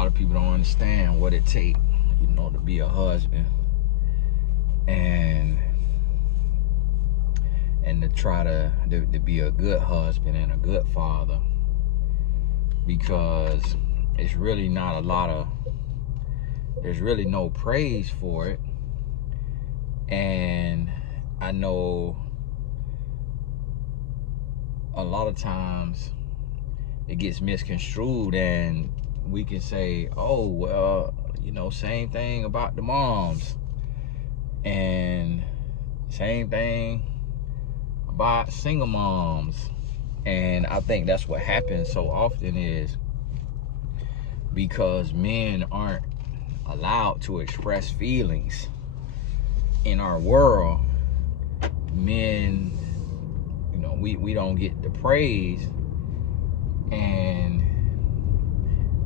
lot of people don't understand what it takes, to be a husband and to try to be a good husband and a good father, because it's really not there's really no praise for it. And I know a lot of times it gets misconstrued, and we can say, oh, well, same thing about the moms, and same thing about single moms. And I think that's what happens so often, is because men aren't allowed to express feelings in our world. Men, we don't get the praise and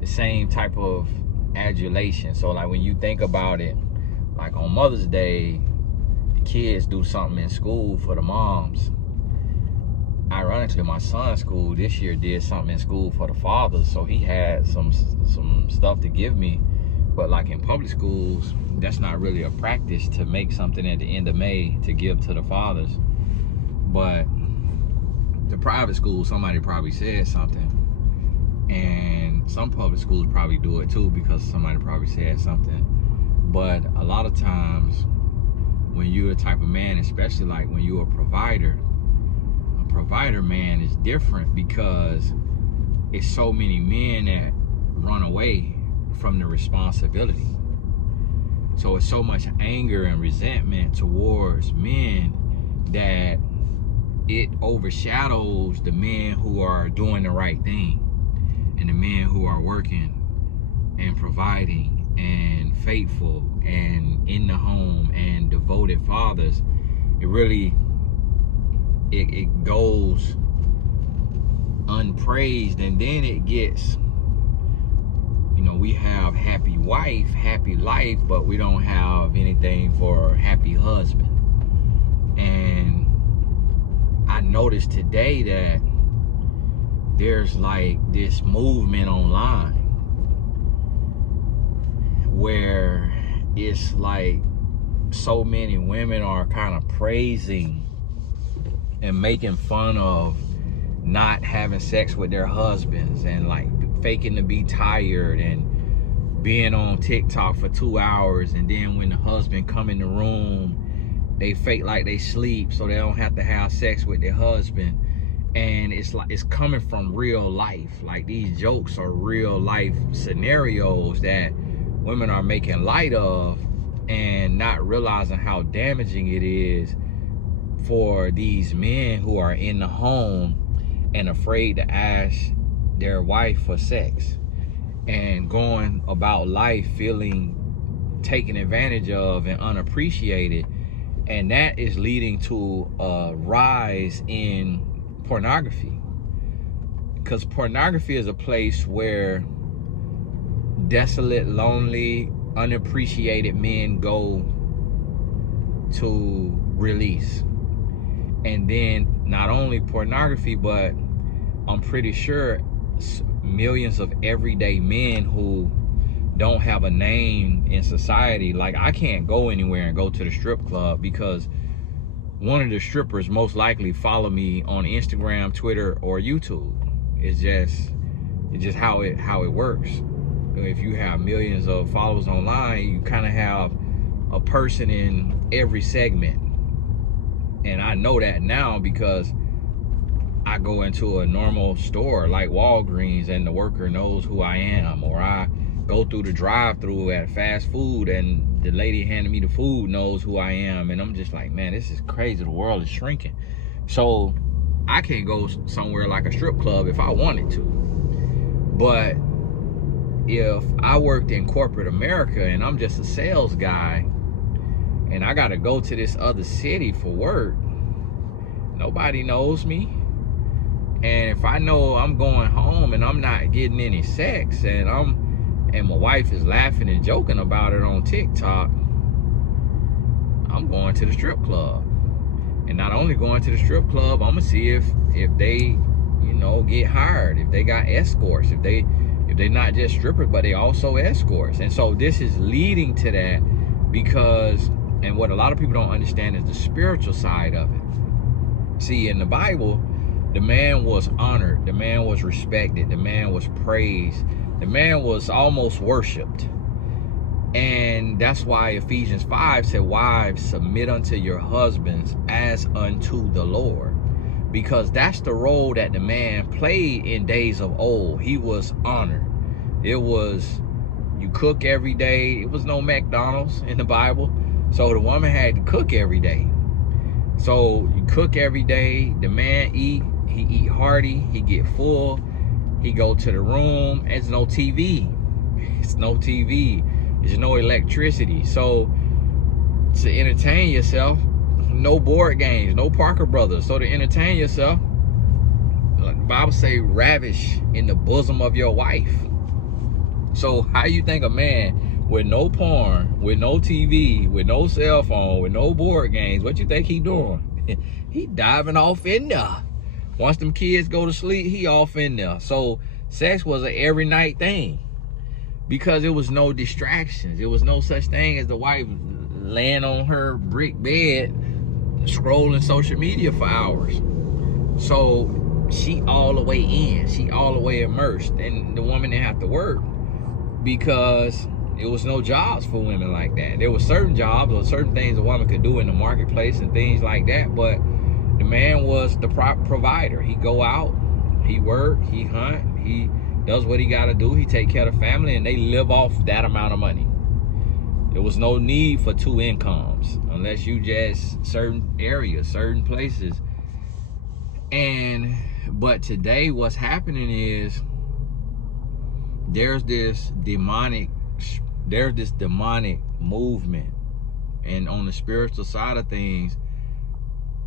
the same type of adulation. So like when you think about it, like on Mother's Day, the kids do something in school for the moms. Ironically, my son's school this year did something in school for the fathers, so he had some stuff to give me. But like in public schools, that's not really a practice to make something at the end of May to give to the fathers. But the private schools, somebody probably said something, and some public schools probably do it too because somebody probably said something. But a lot of times when you're the type of man, especially like when you're a provider man is different, because it's so many men that run away from the responsibility. So it's so much anger and resentment towards men that it overshadows the men who are doing the right thing, and the men who are working and providing and faithful and in the home and devoted fathers. It really it goes unpraised, and then it gets, we have happy wife, happy life, but we don't have anything for happy husband. And I noticed today that there's like this movement online where it's like so many women are kind of praising and making fun of not having sex with their husbands, and like faking to be tired and being on TikTok for 2 hours, and then when the husband come in the room, they fake like they sleep so they don't have to have sex with their husband. And it's like it's coming from real life. Like these jokes are real life scenarios that women are making light of and not realizing how damaging it is for these men who are in the home and afraid to ask their wife for sex, and going about life feeling taken advantage of and unappreciated. And that is leading to a rise in pornography, because pornography is a place where desolate, lonely, unappreciated men go to release. And then not only pornography, but I'm pretty sure millions of everyday men who don't have a name in society. Like I can't go anywhere and go to the strip club because one of the strippers most likely follow me on Instagram, Twitter, or YouTube. It's just how it works. If you have millions of followers online, you kind of have a person in every segment. And I know that now because I go into a normal store like Walgreens and the worker knows who I am, or I go through the drive-through at fast food and the lady handing me the food knows who I am. And I'm just like, man, this is crazy. The world is shrinking. So I can't go somewhere like a strip club if I wanted to. But if I worked in corporate America and I'm just a sales guy and I gotta go to this other city for work, nobody knows me. And if I know I'm going home and I'm not getting any sex, and my wife is laughing and joking about it on TikTok, I'm going to the strip club. And not only going to the strip club, I'm gonna see if they, get hired, if they got escorts, if They're not just strippers, but they also escorts. And so this is leading to that because, and what a lot of people don't understand is the spiritual side of it. See, in the Bible, the man was honored, the man was respected, the man was praised, the man was almost worshipped. And that's why Ephesians 5 said, wives, submit unto your husbands as unto the Lord. Because that's the role that the man played in days of old. He was honored. It was, you cook every day. It was no McDonald's in the Bible. So the woman had to cook every day. So you cook every day. The man eat. He eat hearty. He get full. He go to the room. It's no TV. It's no TV. There's no electricity. So to entertain yourself, no board games, no Parker Brothers. So to entertain yourself, the Bible say, ravish in the bosom of your wife. So how you think a man with no porn, with no TV, with no cell phone, with no board games, what you think he doing? He diving off in there. Once them kids go to sleep, he off in there. So sex was a every night thing because there was no distractions. There was no such thing as the wife laying on her brick bed scrolling social media for hours. So she all the way in, she all the way immersed, and the woman didn't have to work because it was no jobs for women like that. There were certain jobs or certain things a woman could do in the marketplace and things like that, but the man was the provider. He go out, he work, he hunt, he does what he got to do, he take care of the family, and they live off that amount of money. There was no need for two incomes unless you just certain areas, certain places. But today what's happening is there's this demonic movement. And on the spiritual side of things,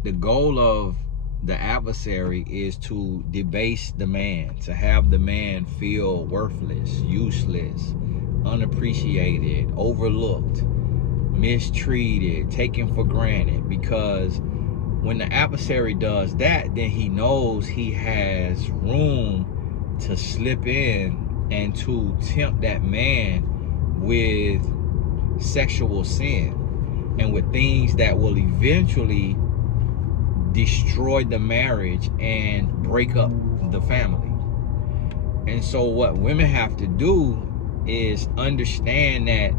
the goal of the adversary is to debase the man, to have the man feel worthless, useless, unappreciated, overlooked, mistreated, taken for granted. Because when the adversary does that, then he knows he has room to slip in and to tempt that man with sexual sin and with things that will eventually destroy the marriage and break up the family. And so what women have to do is understand that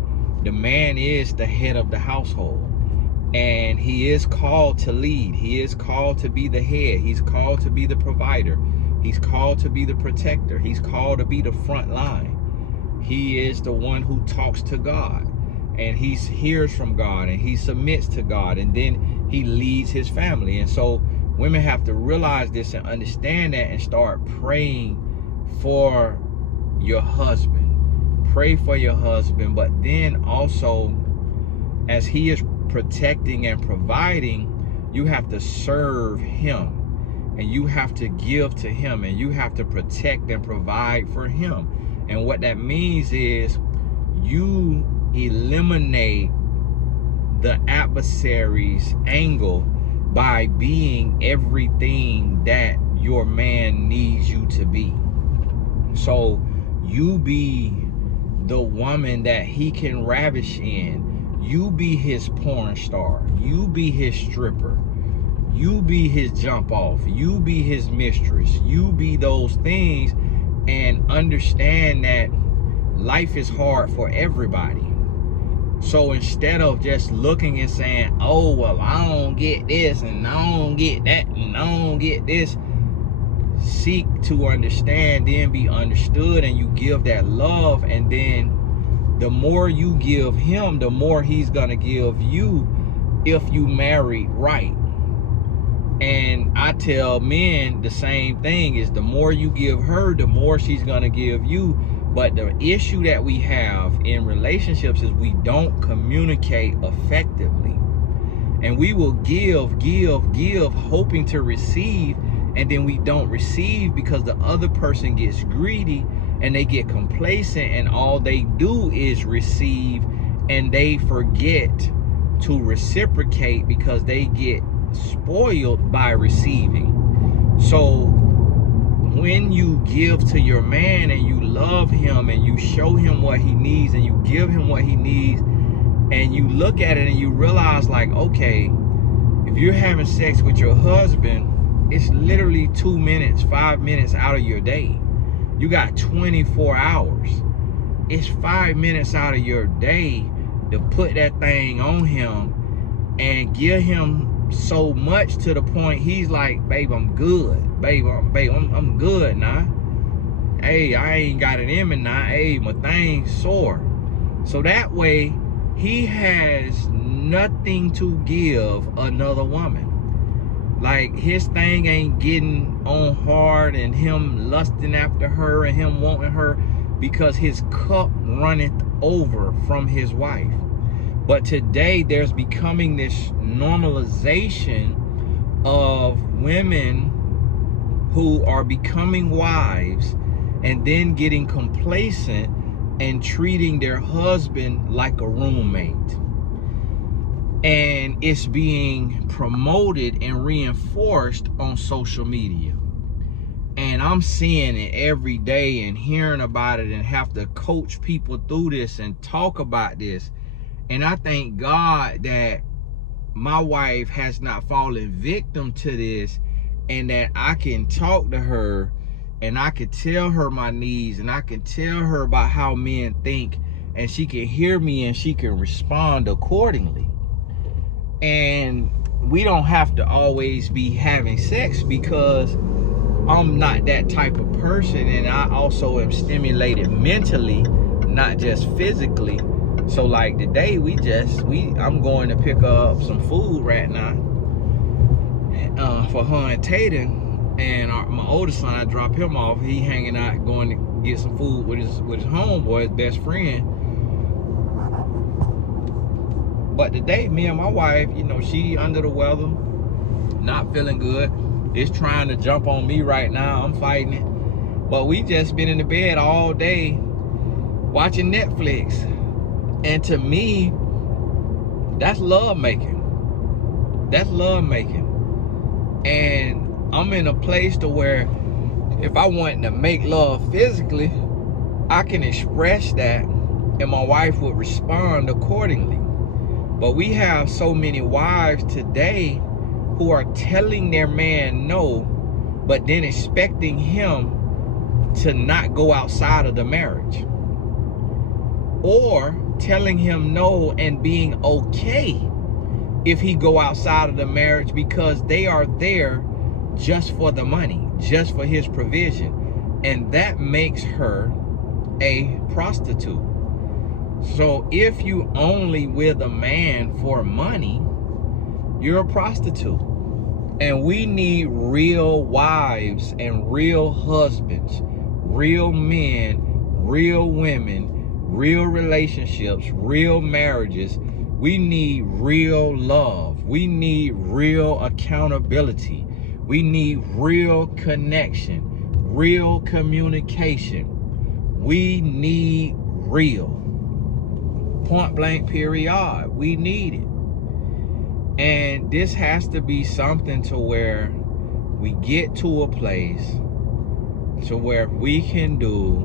the man is the head of the household, and he is called to lead. He is called to be the head. He's called to be the provider. He's called to be the protector. He's called to be the front line. He is the one who talks to God, and he hears from God, and he submits to God, and then he leads his family. And so women have to realize this and understand that and start praying for your husband. Pray for your husband, but then also, as he is protecting and providing, you have to serve him, and you have to give to him, and you have to protect and provide for him. And what that means is you eliminate the adversary's angle by being everything that your man needs you to be. So you be the woman that he can ravish in. You be his porn star. You be his stripper. You be his jump off. You be his mistress. You be those things, and understand that life is hard for everybody. So instead of just looking and saying, oh, well, I don't get this and I don't get that and I don't get this, seek to understand, then be understood, and you give that love. And then the more you give him, the more he's gonna give you if you married right. And I tell men the same thing, is the more you give her, the more she's gonna give you. But the issue that we have in relationships is we don't communicate effectively. And we will give, hoping to receive, and then we don't receive because the other person gets greedy and they get complacent, and all they do is receive, and they forget to reciprocate because they get spoiled by receiving. So when you give to your man and you love him and you show him what he needs and you give him what he needs, and you look at it and you realize, like, okay, if you're having sex with your husband, it's literally 2 minutes, 5 minutes out of your day. You got 24 hours. It's 5 minutes out of your day to put that thing on him and give him so much to the point he's like, babe, I'm good. Babe, I'm good now. Hey, I ain't got it in me now. Hey, my thing's sore. So that way, he has nothing to give another woman. Like, his thing ain't getting on hard and him lusting after her and him wanting her, because his cup runneth over from his wife. But today there's becoming this normalization of women who are becoming wives and then getting complacent and treating their husband like a roommate. And it's being promoted and reinforced on social media. And I'm seeing it every day and hearing about it and have to coach people through this and talk about this. And I thank God that my wife has not fallen victim to this, and that I can talk to her and I can tell her my needs and I can tell her about how men think, and she can hear me and she can respond accordingly. And we don't have to always be having sex, because I'm not that type of person, and I also am stimulated mentally, not just physically. So like today, I'm going to pick up some food right now for her and Tatum, and my oldest son, I drop him off. He hanging out, going to get some food with his homeboy, his best friend. But today, me and my wife, you know, she under the weather, not feeling good. It's trying to jump on me right now. I'm fighting it. But we just been in the bed all day watching Netflix. And to me, that's love making. That's love making. And I'm in a place to where if I want to make love physically, I can express that and my wife would respond accordingly. But we have so many wives today who are telling their man no, but then expecting him to not go outside of the marriage. Or telling him no and being okay if he go outside of the marriage, because they are there just for the money, just for his provision. And that makes her a prostitute. So if you only with a man for money, you're a prostitute. And we need real wives and real husbands, real men, real women, real relationships, real marriages. We need real love. We need real accountability. We need real connection, real communication. We need real. Point blank period. We need it. And this has to be something to where we get to a place to where we can do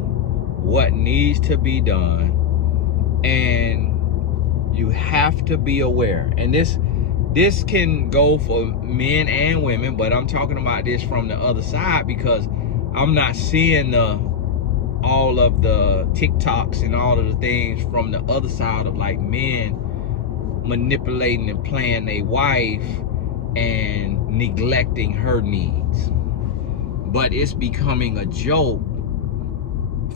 what needs to be done. And you have to be aware. And this can go for men and women, but I'm talking about this from the other side, because I'm not seeing all of the TikToks and all of the things from the other side of like men manipulating and playing their wife and neglecting her needs. But it's becoming a joke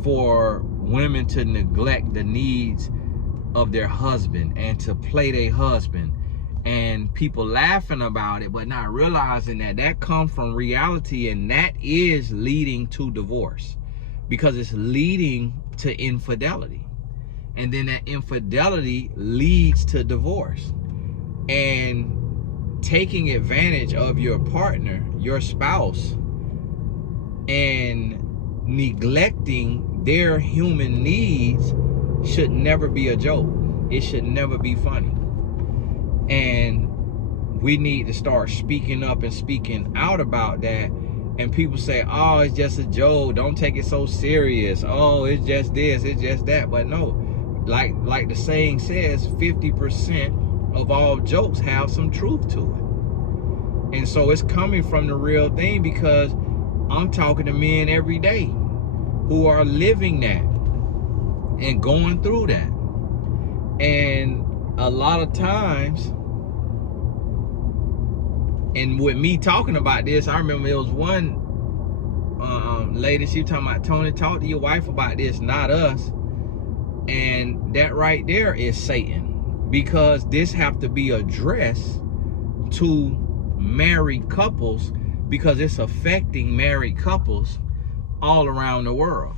for women to neglect the needs of their husband and to play their husband, and people laughing about it but not realizing that that comes from reality, and that is leading to divorce, because it's leading to infidelity. And then that infidelity leads to divorce. And taking advantage of your partner, your spouse, and neglecting their human needs should never be a joke. It should never be funny. And we need to start speaking up and speaking out about that And people say, oh, it's just a joke. Don't take it so serious. Oh, it's just this, it's just that. But no, like the saying says, 50% of all jokes have some truth to it. And so it's coming from the real thing, because I'm talking to men every day who are living that and going through that. And a lot of times, and with me talking about this, I remember it was one lady, she was talking about, Tony, talk to your wife about this, not us. And that right there is Satan, because this have to be addressed to married couples, because it's affecting married couples all around the world.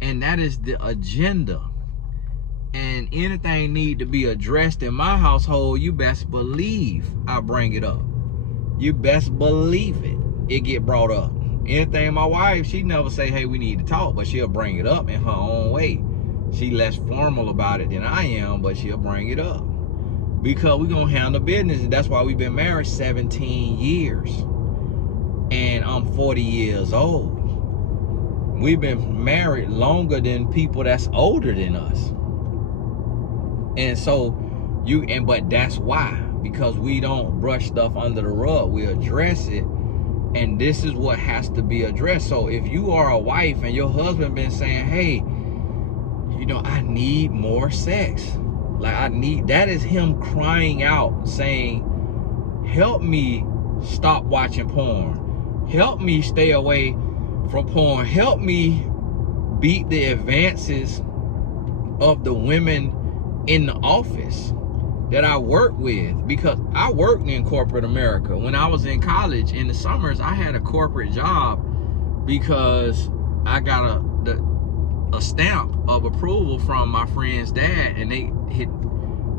And that is the agenda. And anything need to be addressed in my household, you best believe I bring it up. You best believe it get brought up. Anything my wife, she never say, hey, we need to talk, but she'll bring it up in her own way. She less formal about it than I am, but she'll bring it up, because we're gonna handle business. And that's why we've been married 17 years, and I'm 40 years old. We've been married longer than people that's older than us. And so but that's why, because we don't brush stuff under the rug. We address it, and this is what has to be addressed. So if you are a wife and your husband been saying, hey, I need more sex, like that is him crying out, saying, help me stop watching porn, help me stay away from porn, help me beat the advances of the women in the office that I work with. Because I worked in corporate America. When I was in college in the summers, I had a corporate job because I got a stamp of approval from my friend's dad, and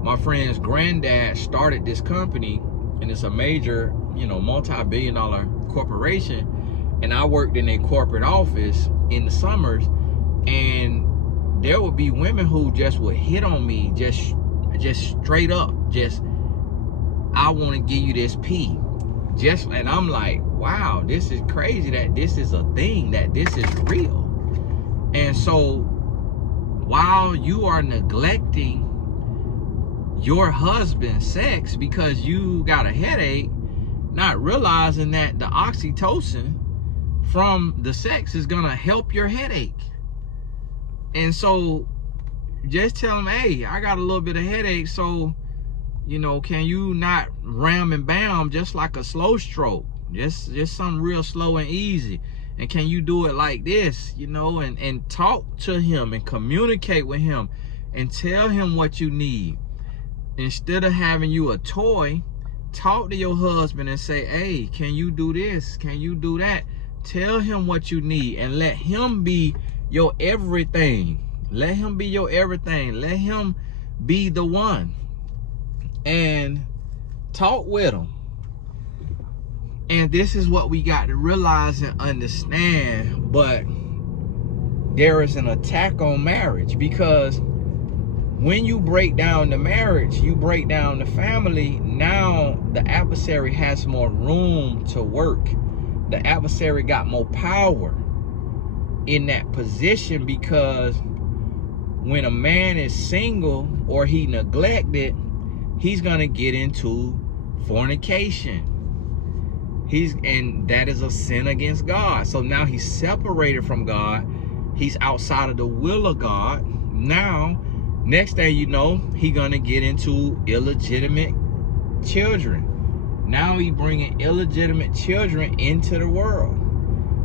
my friend's granddad started this company, and it's a major, multi-billion-dollar corporation. And I worked in a corporate office in the summers, and there would be women who just would hit on me, just straight up, I want to give you this pee. And I'm like, wow, this is crazy that this is a thing, that this is real. And so while you are neglecting your husband's sex because you got a headache, not realizing that the oxytocin from the sex is gonna help your headache. And so just tell him, hey, I got a little bit of headache, so can you not ram and bam, just like a slow stroke, just something real slow and easy, and can you do it like this, and talk to him and communicate with him and tell him what you need. Instead of having you a toy, talk to your husband and say, hey, can you do this, can you do that? Tell him what you need, and let him be your everything. Let him be your everything. Let him be the one. And talk with him. And this is what we got to realize and understand. But there is an attack on marriage, because when you break down the marriage, you break down the family. Now the adversary has more room to work. The adversary got more power in that position, because when a man is single or he neglected, he's gonna get into fornication. And that is a sin against God. So now he's separated from God. He's outside of the will of God. Now, next thing you know, he's gonna get into illegitimate children. Now he's bringing illegitimate children into the world.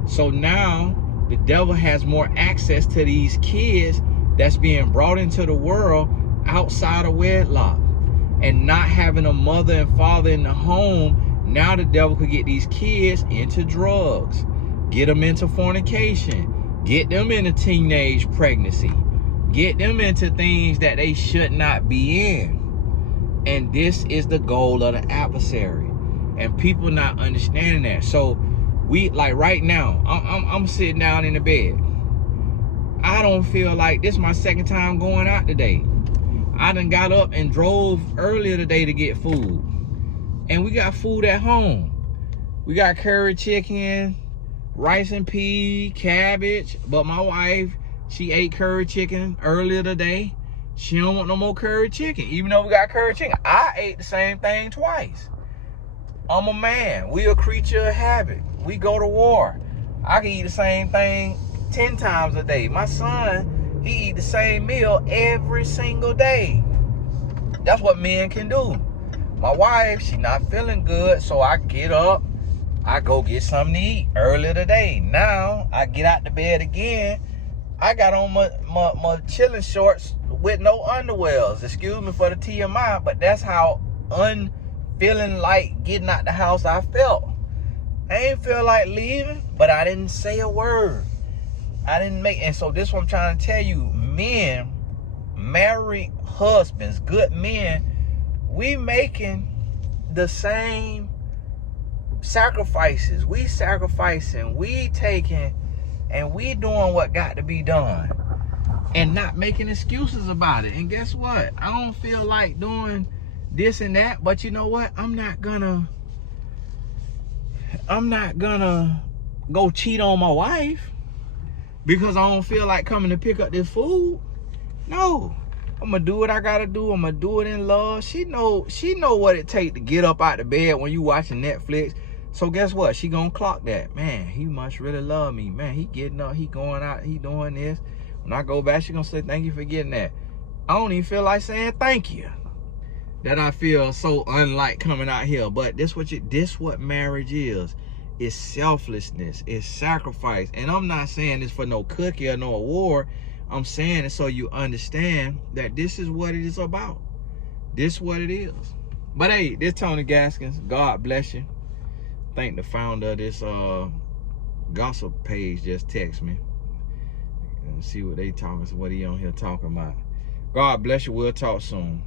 So now the devil has more access to these kids that's being brought into the world outside of wedlock. And not having a mother and father in the home, now the devil could get these kids into drugs, get them into fornication, get them into teenage pregnancy, get them into things that they should not be in. And this is the goal of the adversary, and people not understanding that. So we, like right now, I'm sitting down in the bed. I don't feel like this is my second time going out today. I done got up and drove earlier today to get food. And we got food at home. We got curry chicken. rice and pea, cabbage. But my wife, she ate curry chicken earlier today. She don't want no more curry chicken, even though we got curry chicken. I ate the same thing twice. I'm a man. We a creature of habit. We go to war. I can eat the same thing 10 times a day. My son, he eat the same meal every single day. That's what men can do. My wife, she not feeling good, so I get up, I go get something to eat earlier today. Now, I get out the bed again. I got on my chilling shorts with no underwears. Excuse me for the TMI, but that's how unfeeling like getting out the house I felt. I ain't feel like leaving, but I didn't say a word. I didn't make, and so this is what I'm trying to tell you. Men, married husbands, good men, we making the same sacrifices. We sacrificing, we taking, and we doing what got to be done. And not making excuses about it. And guess what? I don't feel like doing this and that, but you know what? I'm not gonna go cheat on my wife because I don't feel like coming to pick up this food. No, I'm gonna do what I gotta do. I'm gonna do it in love. She know what it takes to get up out the bed when you watching Netflix. So guess what? She gonna clock that. Man, he must really love me. Man, he getting up, he going out, he doing this. When I go back, she gonna say, thank you for getting that. I don't even feel like saying thank you. That I feel so unlike coming out here. But this what marriage is. It's selflessness. It's sacrifice. And I'm not saying this for no cookie or no award. I'm saying it so you understand that this is what it is about. This is what it is. But hey, this Tony Gaskins. God bless you. I think the founder of this gossip page just texted me. See what they talking, what he on here talking about. God bless you. We'll talk soon.